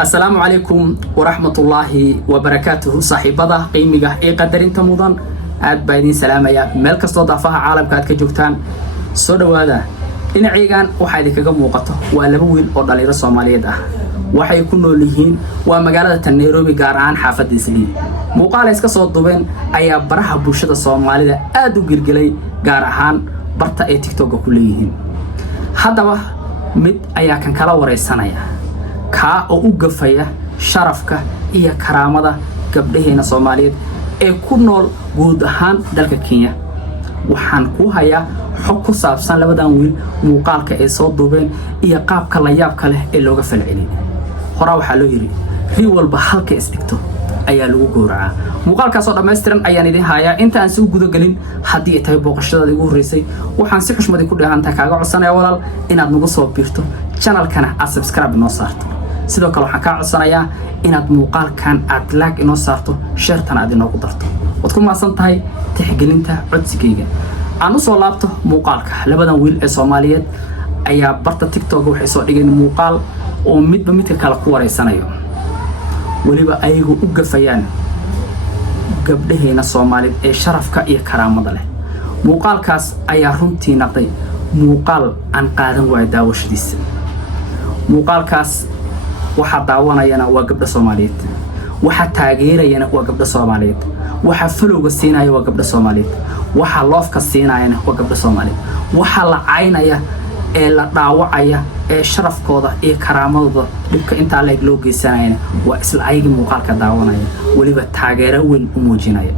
السلام عليكم ورحمة الله وبركاته صاحبة قيمة قدر انت مضان aad baa idin salaamaya meel kastoo daafaha caalamka aad ka joogtaan soo dhawaada dhinaciigan waxa idinkaga muuqato waa laba wiil oo dhalinyaro Soomaaliyeed ah waxay ku nool yihiin waa magaalada Nairobi gaar ahaan xaafadda Islii muuqaal iska soo duubeen ayaa baraha bulshada Soomaalida aad u girgilay gaar ahaan barta ay TikTok ku leeyihiin haddaba mid ayaa kan kala wareysanaya ka oo u gafaya sharafka iyo karaamada gabdhaheena Soomaaliyeed ee ku nool guud ahaan dalka Kenya waxaan ku hayaa xog ku saabsan labadan wiil muuqaalka ay soo duubeen iyo qaabka la yaabka leh ee looga falceliyay hore waxa loo yiri ri walba halka isdhigto ayaa lagu gooracaa muuqaalkaas oo dhameystiran ayaan idin hayaa inta aan soo gudo galin hadii ay tahay booqashada ugu horeysay waxaan si xushmad ku dheehantaa kaaga codsanayaa walaal inaad nagu soo biirto channel-kana aad subscribe noo saarto sidoo kale waxaan ka codsanayaa inaad muuqaalkan aad like inoo saarto share-tan aad inoo ku darto wad ku maasan tahay tixgelinta codsigayga aan u soo laabto muuqaalka labadan wiil ee Soomaaliyeed ayaa barta TikTok waxay soo dhigeen muuqaal oo midba midka kale ku wareysanayo waliba ayagu u gafayaan gabdhaheena Soomaaliyeed ee sharafka iyo karaamada leh muuqaalkaas ayaa runtii noqday muuqaal aan qaadan waay daawashadiisa muuqaalkaas waxa daawanayana waa gabdha Soomaaliyeed waxa taageerayana waa gabdha Soomaaliyeed waxa folowga siinaya waa gabdha Soomaaliyeed waxa loofka siinayana waa gabdha Soomaaliyeed waxa la caynaya ee la dhaawacaya ee sharafkooda iyo karaamadooda dhibka inta leeg loo geysanayna waa isla aygi muuqaalka daawanaya waliba taageero weyn u muujinaya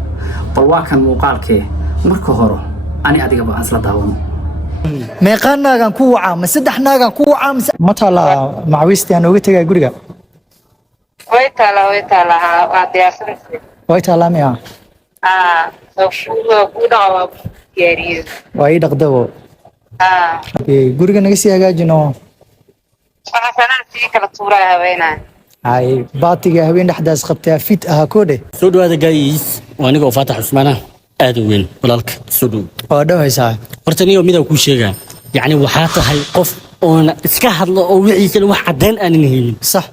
bal waa kan muuqaalkee marka hore ani adiga baan isla daawano meeqanaagan ku waca ma saddex naagan ku waca ma tala macawisti aan uga tagay guriga way tala waa diyaarsan way tala miya soo ku dhawa geeriyo way dhaqdabo guriga naga sii hagaajino waxa sanadkii kala tuuray haweenay ay baatiga haween dhaxdaas qabtay fit ah koode soo dhawaada guys waaniga Faatax Usmaan aad u weyn walaalka soo dhow oo dhawaysaa horta niyo mid ku sheegaa yani waxa tahay qof oo iska hadlo oo wiciisa wax cadeen aan helin صح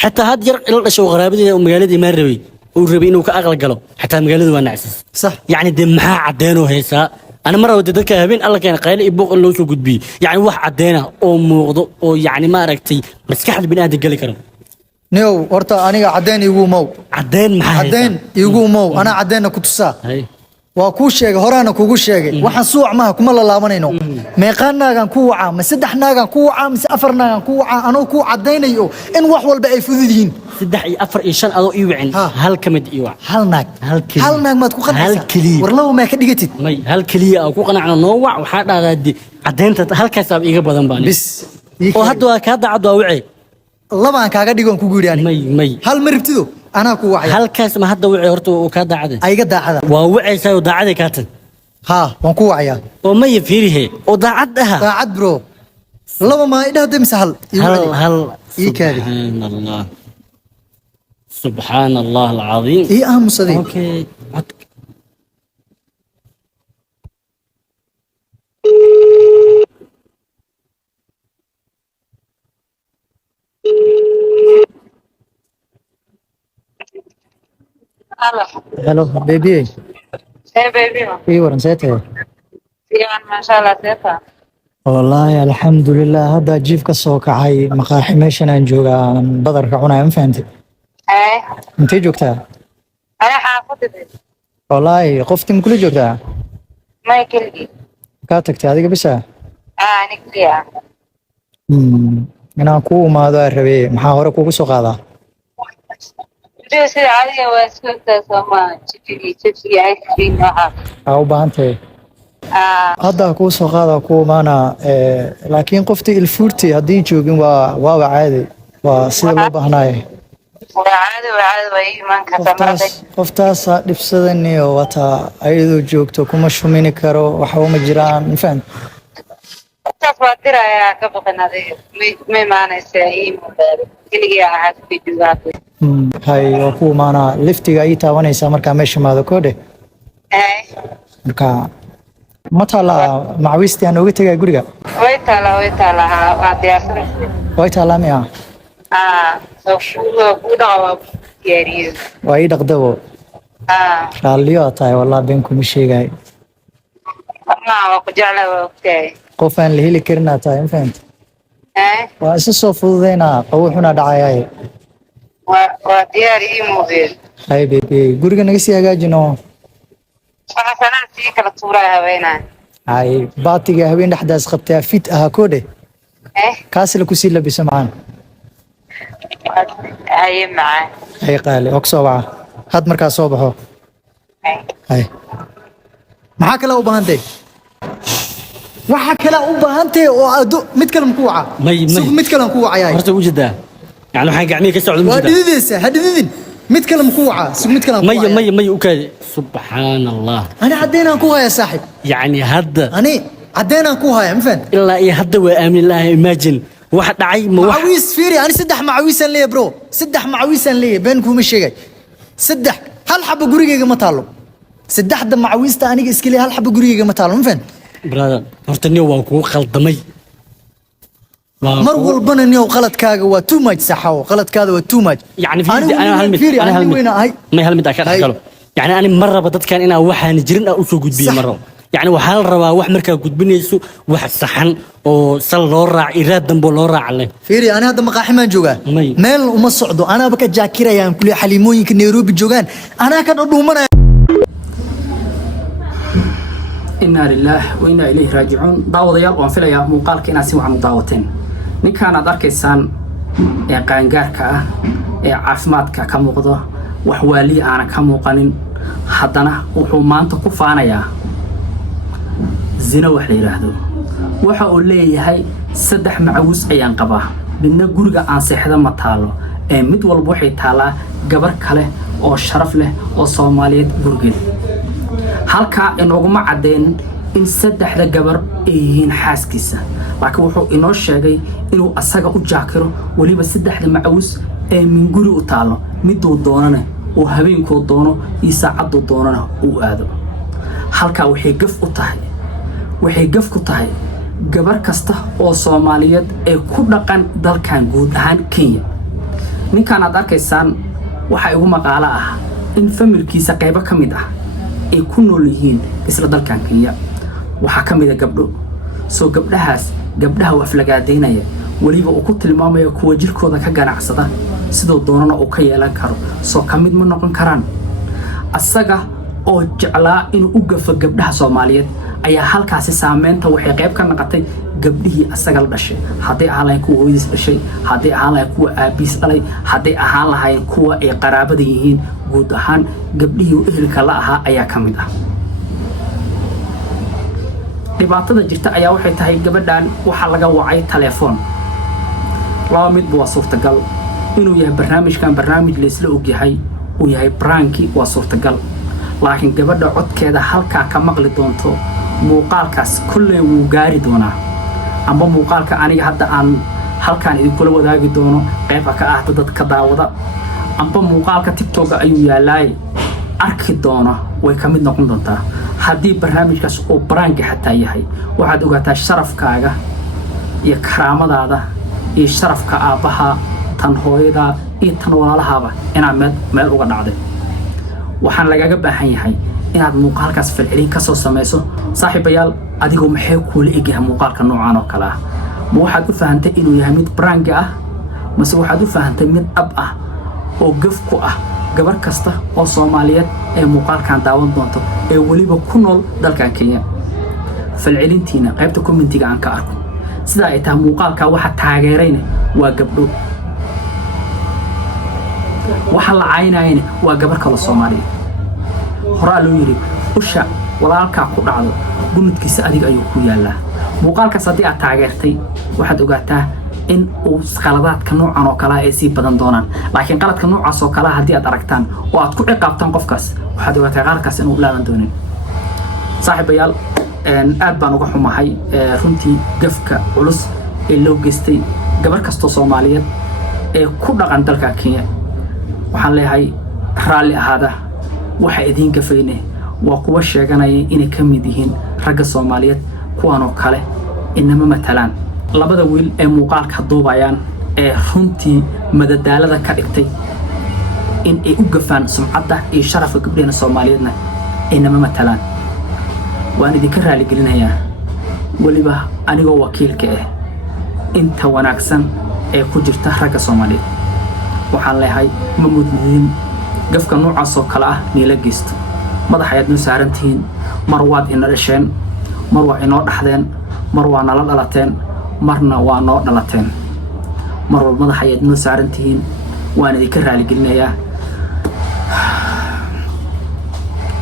حتى هاد ير إلى الأشياء غرابة ومجالدي ما ربي وربي إنه كأغلى قلو حتى مجالدي ما نعسس صح يعني دمها عدينه هيسا أنا مرة وديتك هبين الله كان قايل يبغى اللي شو قد بي يعني واحد عدينا أو موضوع أو يعني ما ركتي بس كحد بني آدم قال كلام نيو ورتا أنا عدين يقوم مو عدين محا عدين يقوم مو أنا عدين كنت سا وكل شيء هرانا كل شيء وحنسوع ما كم الله لا منينو ميقانا كان كوعة مسدحنا كان كوعة مسافرنا كان كوعة أنا كوع عدين يو إن وحول بقى يفوذين سدح أفر إيشان أو إيوعن هل كمد إيوع هل ناك ما تكون هل كلي ورلو ما كدقتي مي هل كلي أو كوقنا عن نوع وحدا غادي عدين هل كسب إيجا بدن باني بس وهذا كهذا عدوا وعي الله ما كاغا ديغون كوغوري يعني مي هل مربتدو أنا كوعي هل كاس ما هذا وعي هرتو وكذا عدد أيجا داعدا ووعي سايو داعد كاتن ها وكوعيا وما يفيره وداعدها داعد برو لما ما إله دم سهل هل إيكاري سبحان الله سبحان الله العظيم إيه أهم صديق أوكي هلو بيبي hey baby إيه ورن سيتها fiican ma sha Allah seeta والله الحمد لله هذا جيف كسوك عاي مقاحي ماشان أنجوغا بدر كعونا ما فهمتي أنت جوكتا أنا حافظتي والله قفتي من كل جوكتا ما يكلي كاتك هذيك بس أنا كليا أنا كو ما ذا ربي محاورة كو سوق هذا بس عادي واسكت سما تجي هاي في نوعها أو بانتي هذا كو سوق هذا كو مانا لكن قفتي الفورتي هدي جوجين وا عادي وسيد لو بهناي وعادي وأي ما كتمرت qoftaas dhibsadaniyo wata ayadoo joogto kuma shumini karo waxa uma jiraan faham تصوير يا كبقنا ذي ما معنى سعيم كلي أحد في جوات hay oo ku maana liftiga ay taawanaysa marka meesha maado koode marka ma tala macawisti aan uga tagay guriga way tala waa diyaarsan way tala miya كودا ياريو waa ii dhaqdabo raalliyo aa tahay wallah been kuma sheegaayo ما وكجعله وقتي qof aan la heli karin aa tahay ma fahanta waa isa soo fududeynaa qabuuxuna dhacayaaye وديار إيموبيل hay bebe guriga naga sii hagaajino فأنا سيك الطورة هوينا hay baatiga habeen dhexdaas qabtaa fit ahaa koo dheh kaasila kusii labisa macaan هاي معاه hay qaali og soo baxa had markaa soo baxo hay maxaa kale u baahantay waxa kale u baahantay oo ado mid kale ku waca may mid kale ku wacayay horta u jeedaa yani waxaan gacmihi ka socdo waa dhidideysa ha dhididin mid kale ku waca mid kale may u kaadi subhanallah ana cadeynaan ku haya saaxib yani hadda ani cadeynaan ku haya ma fahant ilaa iyo hadda waa aamin lahay imagine wax dhacay ma wax macawiis fiiri ani saddex macawiisan leeyahay bro saddex macawiisan leeyahay been kuma sheegay saddex hal xabo gurigeyga ma taalo saddexda macawiista aniga iska leeyahay hal xabo gurigeyga ma taalo ma fahant brother horta niyo waan kugu khaldamay mar walbana niyo qaladkaaga waa too much saxaw qaladkaada waa too much يعني في أنا هل مد أكاد أكله يعني أنا مرة بدتكان أنا واحد نجرنا أو شو قد بي مرة يعني وحال روا واحد مركب قد بنيسو واحد صحن أو صل لورع إيراد دنبو لورع عليه فيري أنا هذا مقاحي ما جوجان مال وما صعدوا أنا بك جاكيرة يعني كل حليمون يمكن نيروبي جوجان أنا كان أدوه منا إنا لله وإنا إليه راجعون داوديال وان فيليا muuqaalka inaad si wacan u daawateen ninkan aad arkaysaan ee qaangaarka ah ee caafimaadka ka muuqdo wax waali aan ka muuqanin haddana wuxuu maanta ku faanayaa zina wax la yiraahdo waxa uu leeyahay saddex macawus ayaan qabaa midna guriga aan seexda ma taalo ee mid walba waxay taalaa gabar kale oo sharaf leh oo Soomaaliyeed gurigeed halka inaguma cadeen in saddexda gabar ay yihiin xaaskiisa laakiin wuxuu inoo sheegay inuu asaga u jaakiro waliba saddexda macawus ee min guri u taalo miduu doonana oo habeenkoo doono iyo saacaduu doonana uu aado halka waxay gaf ku tahay gabar kasta oo Soomaaliyeed ee ku dhaqan dalkan guud ahaan Kenya ninkan aad arkaysaan waxa ugu maqaala ah in familkiisa qaybo ka mid ah ay ku nool yihiin isla dalkan Kenya waxa kamid ah gabdho soo gabdhaha wax lagaadeynaya waliba uu ku tilmaamayo kuwa jirkooda ka ganacsada sidoo doonana uu ka yeelan karo soo kamid ma noqon karaan asaga oo jeclaa inuu u gafo gabdhaha Soomaaliyeed ayaa halkaasi saameynta waxay qayb ka noqotay gabdhihii asaga la dhashay haddii ahaan lahayn kuwa hooyadiis dhashay haddii ahaan lahayn kuwa aabiis dhalay haddii ahaan lahayn kuwa ay qaraabada yihiin guud ahaan gabdhihii ehelka la ahaa ayaa ka mid ah dhibaatada jirta ayaa waxay tahay gabadhan waxa laga wacay telefoon laba mid waa suurtagal inuu yahay barnaamij la isla og yahay uu yahay pranki waa suurtagal laakiin gabadha codkeeda halka ka maqli doonto muuqaalkaas kullee wuu gaari doonaa ama muuqaalka aniga hadda aan halkaan idin kula wadaagi doono qayb ka ah dadka daawada amba muuqaalka TikTok ayuu yaalaay arki doona way ka mid noqon doontaa haddii barnaamijkaas uu prank xataa yahay waxaad ogaataa sharafkaaga iyo karaamadaada iyo sharafka aabaha tan hooyada iyo tan walaalahaaba inaad meel uga dhacday waxaan lagaga baahan yahay inaad muuqaalkaas falcelin ka soo samayso saaxiibayaal adigoo maxay kuula egyahay muuqaalka noocan oo kale ah ma waxaad u fahantay inuu yahay mid prank ah mase waxaad u fahantay mid ab ah oo gaf ku ah gabar kasta oo Soomaaliyeed ee muuqaalkan daawan doonto ee waliba ku nool dalkan Kenya falcelintiina qaybta commentiga aan ka arko sida ay tahay muuqaalka waxa taageerayna waa gabdho waxa la caynayna waa gabar kale Soomaaliyeed horaa loo yiri usha walaalka ku dhacdo gumudkiisa adiga ayuu ku yaalaa muuqaalkaas haddii aad taageertay waxaad ogaataa in uu qaladaadka noocan oo kale ay sii badan doonaan laakiin qaladka noocaas oo kale haddii aad aragtaan oo aad ku ciqaabtaan qofkaas waxaad ogaataa qaladkaas inuu laaban doonin saaxiibayaal aad baan uga xumahay runtii gafka culus ee loo geystay gabar kasta Soomaaliyeed ee ku dhaqan dalka Kenya waxaan leeyahay raalli ahaada waxa idin gafayne waa kuwa sheeganaya inay ka mid yihiin ragga Soomaaliyeed kuwan oo kale inama matalaan labada wiil ee muuqaalka duubayaan runtii madadaalada ka dhigtay in ay u gafaan sumcadda iyo sharafka gabdhaheena Soomaaliyeedna inama matalaan waan idinka raali gelinayaa waliba anigoo wakiilka ah inta wanaagsan ee ku jirta ragga Soomaaliyeed waxaan leeyahay ma mudniin gafka noocaas oo kala ah niila geysto madaxayaad noo saarantihiin mar waad ina dhasheen mar waa inoo dhaxdeen mar waa nala dhalateen marna waa noo dhalateen mar walba madaxayaad noo saarantihiin waan idinka raali gelinayaa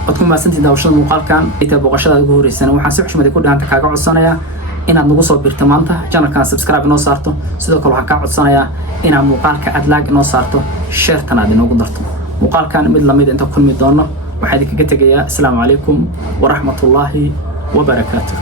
أتكلم مع سنتي داوشة المقال كان يتابع قشرة جوهر السنة وحاسب حشمة يكون عندك كاجع الصنايع إن عند نقص برتمانته جانا كان سبسكرايب نوصارته سيدا كل حكاجع الصنايع إن عند مقال كأدلاج نوصارته شير تنادي نقدرته مقال كان مدلا ميد أنت كل مدونه وحدك جت جيا السلام عليكم ورحمة الله وبركاته.